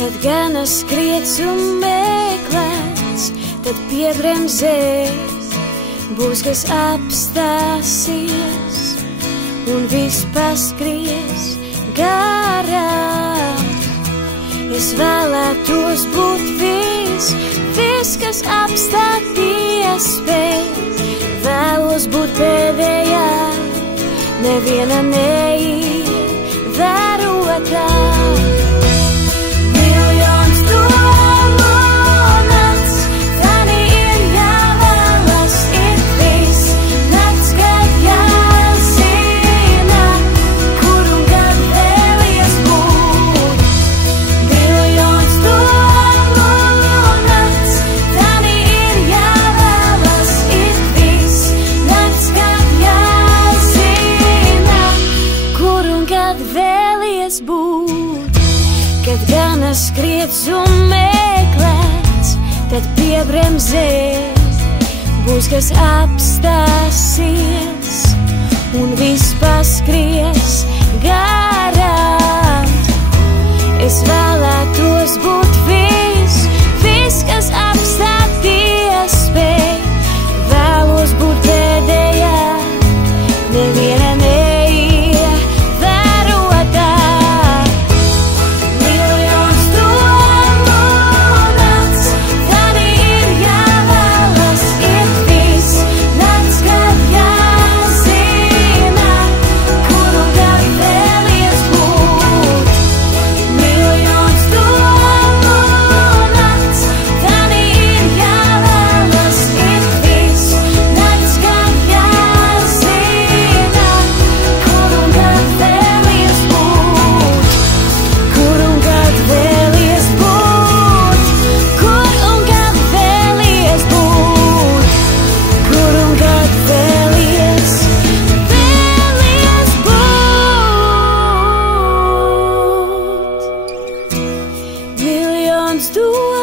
Kad gana skriets un meklēts, tad piebremzēs, būs kas apstāsies un viss paskries garām. Es vēlētos būt viss, kas apstāties spēj. Vēlos būt pēdējā, neviena neievērotā. Miljons domu nakts, tani ir jāvēlas, ir viss nakts, kad jāzina, kur un kad vēlies būt. Miljons domu nakts, tani ir jāvēlas, ir viss nakts, kad jāzina, kur un kad vēlies būt. Kad gana skriets un meklēts, tad piebremzēs, būs kas apstāsies un viss paskries garām. Es vēlētos būt viss, kas apstāties spēj. Vēlos būt pēdējā, neviena neievērotā. Miljons domu nakts, tani ir jāvēlas, ir viss nakts, kad jāzina, kur un kad vēlies būt. Miljons domu nakts, tani ir jāvēlas, ir viss nakts, kad jāzina, kur un kad vēlies būt. Kur un kad vēlies būt, kur un kad vēlies būt, kur un kad vēlies būt. Miljons domu